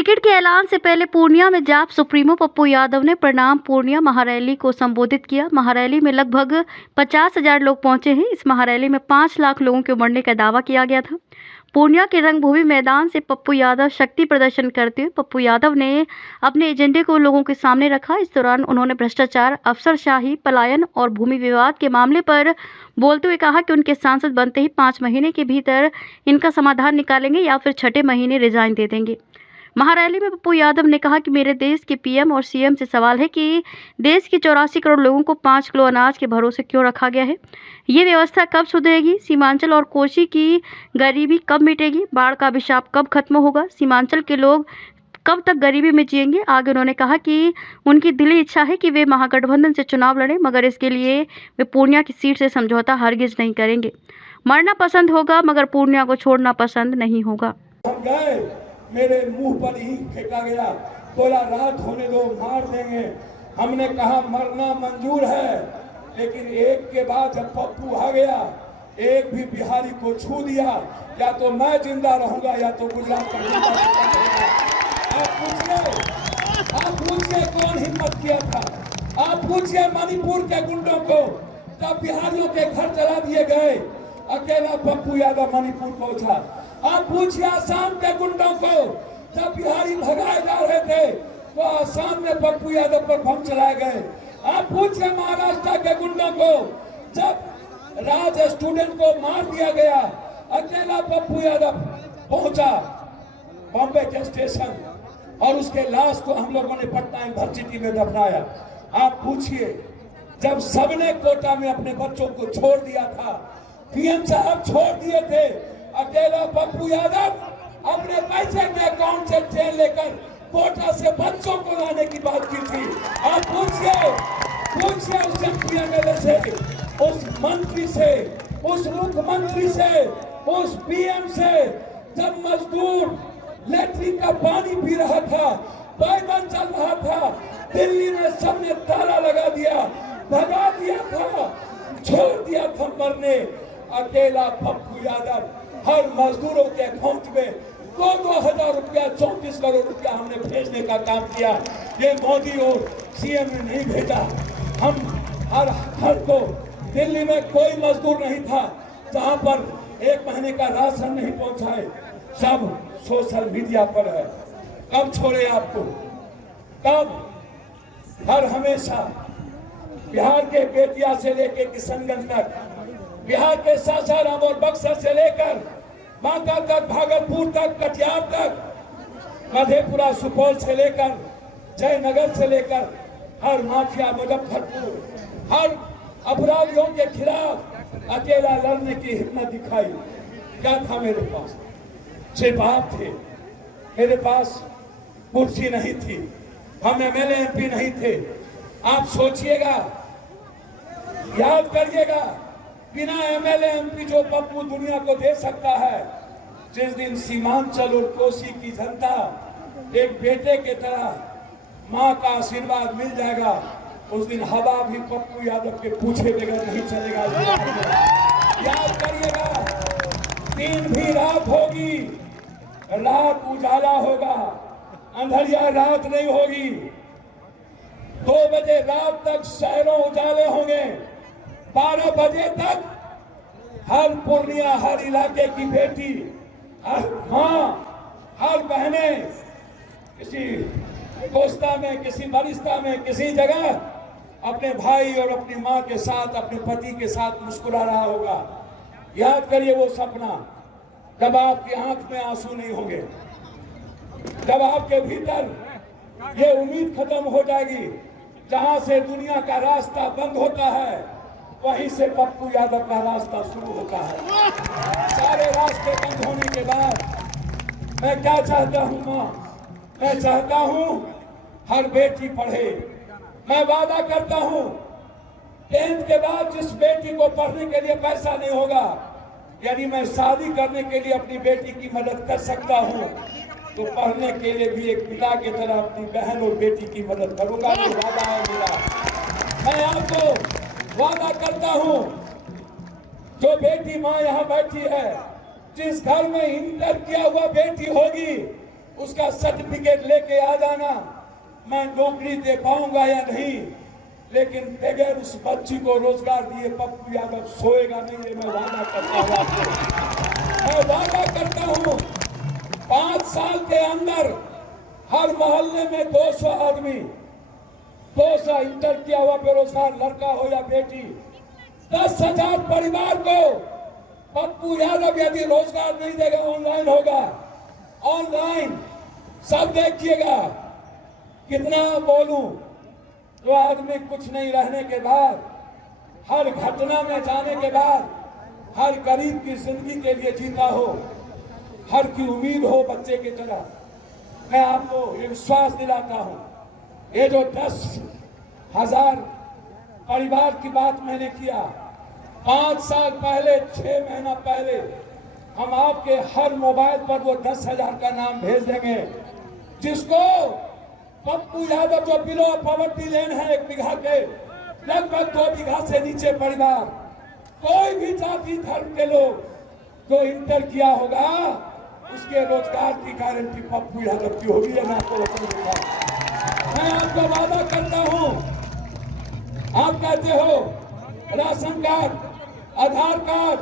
Ticket के ऐलान से पहले पूर्णिया में जाप सुप्रीमो पप्पू यादव ने प्रणाम पूर्णिया महारैली को संबोधित किया। महारैली में लगभग 50,000 लोग पहुंचे हैं। इस महारैली में 5 लाख लोगों के उमड़ने का दावा किया गया था। पूर्णिया के रंगभूमि मैदान से पप्पू यादव शक्ति प्रदर्शन करते हुए पप्पू यादव ने अपने एजेंडे को लोगों के सामने रखा। इस दौरान उन्होंने भ्रष्टाचार, अफसरशाही, पलायन और भूमि विवाद के मामले पर बोलते हुए कहा कि उनके सांसद बनते ही 5 महीने के भीतर इनका समाधान निकालेंगे या फिर 6ठे महीने रिजाइन दे देंगे। महारैली में पप्पू यादव ने कहा कि मेरे देश के पीएम और सीएम से सवाल है कि देश के 84 करोड़ लोगों को 5 किलो अनाज के भरोसे क्यों रखा गया है। ये व्यवस्था कब सुधरेगी? सीमांचल और कोसी की गरीबी कब मिटेगी? बाढ़ का अभिशाप कब खत्म होगा? सीमांचल के लोग कब तक गरीबी में जिएंगे? आगे उन्होंने कहा कि उनकी दिली इच्छा है कि वे महागठबंधन से चुनाव लड़ें, मगर इसके लिए वे पूर्णिया की सीट से समझौता हरगिज नहीं करेंगे। मरना पसंद होगा मगर पूर्णिया को छोड़ना पसंद नहीं होगा। मेरे मुंह पर ही फेंका गया, बोला रात होने दो, मार देंगे। हमने कहा मरना मंजूर है, लेकिन एक के बाद जब पप्पू आ गया, एक भी बिहारी को छू दिया, या तो मैं जिंदा रहूंगा या तो गुजरात का जिंदा रहूंगा। आप पूछिए कौन हिम्मत किया था। आप पूछिए मणिपुर के गुंडों को, जब बिहारियों के घर जला दिए गए, अकेला पप्पू यादव मणिपुर पहुंचा। आप पूछिए आसाम के गुंडों को, जब बिहारी भगाए जा रहे थे तो आसाम में पप्पू यादव पर बम चलाए गए। आप पूछिए महाराष्ट्र के गुंडों को, जब राज स्टूडेंट को मार दिया गया, अकेला पप्पू यादव पहुंचा बॉम्बे के स्टेशन और उसके लाश को हम लोगों ने पटना यूनिवर्सिटी में दफनाया। आप पूछिए जब सबने कोटा में अपने बच्चों को छोड़ दिया था, पीएम साहब छोड़ दिए थे, अकेला पप्पू यादव अपने पैसे के अकाउंट से ट्रेन लेकर कोटा से बच्चों को लाने की बात की थी। आप पूछिए उस एमएलए से, उस मंत्री से, उस मुख्यमंत्री से, उस पीएम से, जब मजदूर लैट्रिन का पानी पी रहा था, बैगन चल रहा था, दिल्ली में सबने ताला लगा दिया, भगा दिया था, छोड़ दिया था मरने। अकेला पप्पू यादव हर मजदूरों के अकाउंट में 2,000 रुपया, 34 करोड़ रुपया हमने भेजने का काम किया। ये मोदी और सीएम ने नहीं भेजा। हम हर घर को, दिल्ली में कोई मजदूर नहीं था जहां पर 1 महीने का राशन नहीं पहुंचा है। सब सोशल मीडिया पर है। कब छोड़े आपको? कब? हर हमेशा बिहार के बेतिया से लेकर किशनगंज तक, बिहार के सासाराम और बक्सर से लेकर बांका तक, भागलपुर तक, कटिहार तक, मधेपुरा, सुपौल से लेकर जयनगर से लेकर हर माफिया, मुजफ्फरपुर, हर अपराधियों के खिलाफ अकेला लड़ने की हिम्मत दिखाई। क्या था मेरे पास? सिर्फ आप थे। मेरे पास कुर्सी नहीं थी, हम एमएलए एमपी नहीं थे। आप सोचिएगा, याद करिएगा, बिना एमएलए एमपी जो पप्पू दुनिया को दे सकता है। जिस दिन सीमांचल और कोसी की जनता एक बेटे के तरह मां का आशीर्वाद मिल जाएगा, उस दिन हवा भी पप्पू यादव के पूछे बगैर नहीं चलेगा। याद करिएगा, दिन भी रात होगी, रात उजाला होगा, अंधरिया रात नहीं होगी। 2 बजे रात तक शहरों उजाले होंगे। 12 बजे तक हर पूर्णिया, हर इलाके की बेटी, हर मां, हर बहने, किसी कोस्ता में, किसी बरिस्ता में, किसी जगह अपने भाई और अपनी मां के साथ, अपने पति के साथ मुस्कुरा रहा होगा। याद करिए वो सपना, जब आपकी आंख में आंसू नहीं होंगे, जब आपके भीतर ये उम्मीद खत्म हो जाएगी। जहां से दुनिया का रास्ता बंद होता है, वहीं से पप्पू यादव का रास्ता शुरू होता है। सारे रास्ते बंद होने के बाद मैं क्या चाहता हूं मां? मैं चाहता हूं हर बेटी पढ़े। मैं वादा करता हूं 10th के बाद जिस बेटी को पढ़ने के लिए पैसा नहीं होगा, यदि मैं शादी करने के लिए अपनी बेटी की मदद कर सकता हूं, तो पढ़ने के लिए भी एक पिता की तरह अपनी बहन और बेटी की मदद करूंगा। ये वादा है मेरा। मैं आपको वादा करता हूं, जो बेटी मां यहां बैठी है, जिस घर में इंटर किया हुआ बेटी होगी, उसका सर्टिफिकेट लेके आ जाना। मैं नौकरी दे पाऊंगा या नहीं, लेकिन बगैर उस बच्ची को रोजगार दिए पप्पू यादव सोएगा नहीं, ये मैं वादा करता हूं आपको। मैं वादा करता हूं 5 साल के अंदर हर मोहल्ले में 200 आदमी, 200 इंटर किया हुआ बेरोजगार लड़का हो या बेटी, 10,000 परिवार को पप्पू यादव यदि रोजगार नहीं देगा, ऑनलाइन होगा, ऑनलाइन सब देखिएगा। कितना बोलूं तो आदमी कुछ नहीं रहने के बाद, हर घटना में जाने के बाद, हर गरीब की जिंदगी के लिए जीता हो, हर की उम्मीद हो बच्चे की तरह। मैं आपको ये विश्वास दिलाता हूं, ये जो 10,000 परिवार की बात मैंने किया, 5 साल पहले, 6 महीना पहले हम आपके हर मोबाइल पर वो 10,000 का नाम भेज देंगे, जिसको पप्पू यादव जो बिलो पॉवर्टी लेन है 1 बीघा के, लगभग 2 बीघा से नीचे परिवार, कोई भी जाति धर्म के लोग जो इंटर किया होगा, उसके रोजगार की गारंटी पप्पू यादव की होगी। मैं आपको मैं आपको वादा करता हूं। आप कहते हो राशन कार्ड, आधार कार्ड,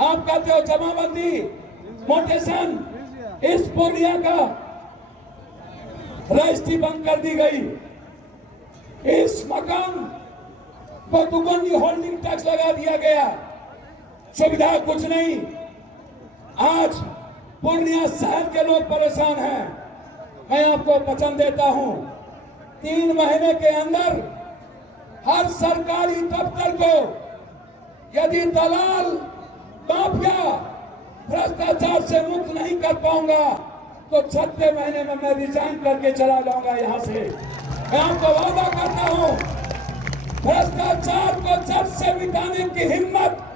आप कहते हो जमाबंदी, मोटेशन, इस पूर्णिया का रजिस्ट्री बंद कर दी गई। इस मकान पर दुगनी होल्डिंग टैक्स लगा दिया गया, सुविधा कुछ नहीं। आज पूर्णिया शहर के लोग परेशान हैं। मैं आपको वचन देता हूं, 3 महीने के अंदर हर सरकारी दफ्तर को यदि दलाल माफिया भ्रष्टाचार से मुक्त नहीं कर पाऊंगा तो 6 महीने में मैं रिजाइन करके चला जाऊंगा यहां से। मैं आपको वादा करता हूं, भ्रष्टाचार को जड़ से मिटाने की हिम्मत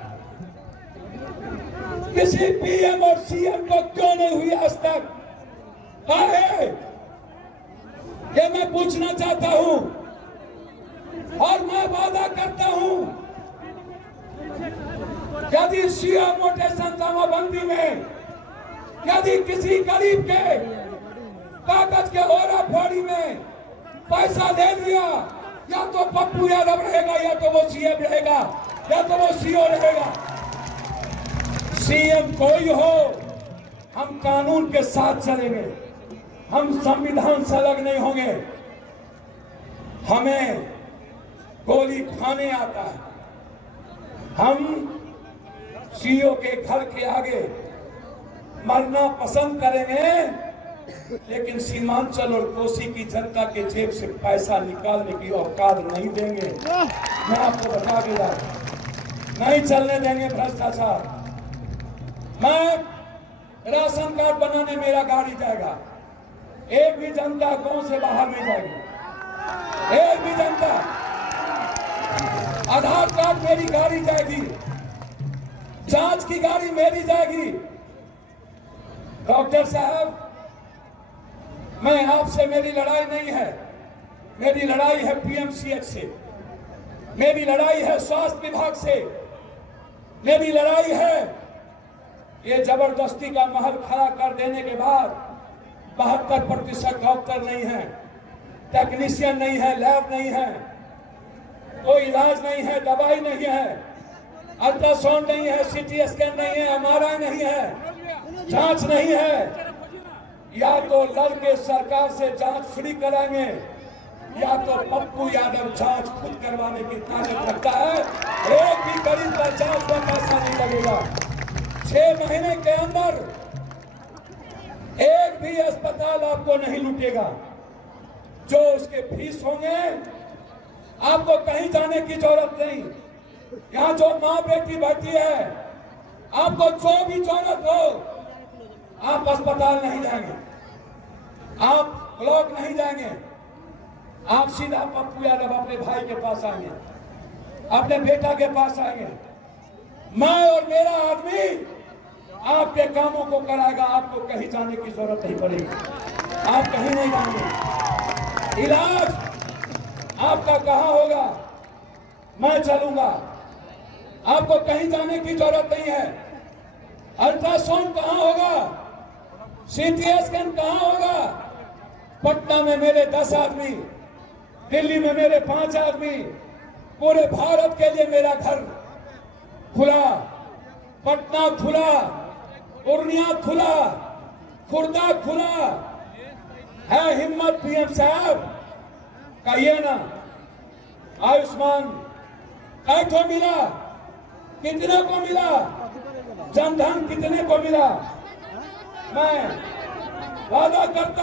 किसी पीएम और सीएम को क्यों नहीं हुई आज तक? है ये मैं पूछना चाहता हूं। और मैं वादा करता हूं, यदि सीएम मोटेशन जमाबंदी में यदि किसी गरीब के कागज के ओरा फोड़ी में पैसा दे दिया, या तो पप्पू यादव रहेगा, या तो वो सीएम रहेगा, या तो वो सीओ रहेगा। सीएम कोई हो, हम कानून के साथ चलेंगे, हम संविधान से अलग नहीं होंगे। हमें गोली खाने आता है, हम सीओ के घर के आगे मरना पसंद करेंगे, लेकिन सीमांचल और कोसी की जनता के जेब से पैसा निकालने की औकात नहीं देंगे। मैं आपको बता के जा रहा हूं, नहीं चलने देंगे भ्रष्टाचार। मैं राशन कार्ड बनाने मेरा गाड़ी जाएगा, एक भी जनता गांव से बाहर नहीं जाएगी, एक भी जनता। आधार कार्ड मेरी गाड़ी जाएगी, जांच की गाड़ी मेरी जाएगी। डॉक्टर साहब, मैं आपसे मेरी लड़ाई नहीं है, मेरी लड़ाई है पीएमसीएच से, मेरी लड़ाई है स्वास्थ्य विभाग से, मेरी लड़ाई है ये जबरदस्ती का महल खड़ा कर देने के बाद 72% डॉक्टर नहीं है, टेक्नीशियन नहीं है, लैब नहीं है, कोई इलाज नहीं है, दवाई नहीं है, अल्ट्रासाउंड नहीं है, सीटी स्कैन नहीं है, एमआरआई नहीं है, जांच नहीं है। या तो लड़के सरकार से जांच फ्री कराएंगे, या तो पप्पू यादव जांच खुद करवाने की ताकत रखता है। एक भी गरीब का जांच का पैसा नहीं लगेगा। 6 महीने के अंदर एक भी अस्पताल आपको नहीं लूटेगा। जो उसके फीस होंगे, आपको कहीं जाने की जरूरत नहीं। यहाँ जो माँ बेटी बैठी है, आपको जो भी जरूरत हो, आप अस्पताल नहीं जाएंगे, आप ब्लॉक नहीं जाएंगे, आप सीधा पप्पू यादव अपने भाई के पास आएंगे, अपने बेटा के पास आएंगे। मैं और मेरा आदमी आपके कामों को कराएगा, आपको कहीं जाने की जरूरत नहीं पड़ेगी, आप कहीं नहीं जाएंगे। इलाज आपका कहाँ होगा, मैं चलूंगा, आपको कहीं जाने की जरूरत नहीं है। अल्ट्रासाउंड कहाँ होगा, सीटी स्कैन कहां होगा? पटना में मेरे 10 आदमी, दिल्ली में मेरे 5 आदमी, पूरे भारत के लिए मेरा घर खुला, पटना खुला, पूर्णिया खुला, खुर्दा खुला है। हिम्मत पीएम साहब, कहिए ना। आयुष्मान कैठो मिला? कितने को मिला? जनधन कितने को मिला? मैं वादा करता